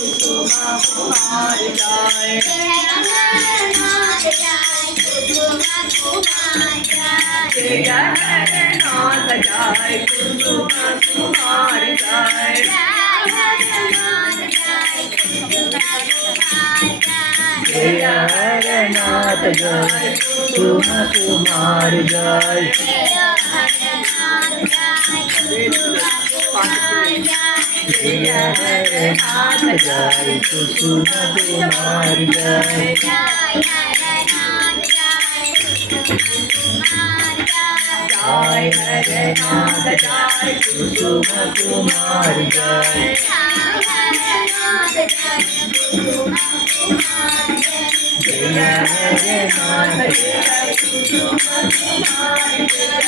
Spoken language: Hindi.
कुसुमा कुमार जय जय हरनाथ जय कुसुमा कुमार जय जय हरनाथ जय कुसुमा कुमार जय जय हरनाथ जय कुसुमा कुमार जय जय हरनाथ जय कुसुमा कुमार जय जय हरनाथ जय कुसुमा कुमार जय जय हरनाथ जय कुसुमा कुमार जय जय हरनाथ जय कुसुमा कुमार जय जय हरनाथ जय कुसुमा कुमार जय हरनाथ जय कुसुमा कुमार जय जय हरनाथ जय कुसुमा कुमार जय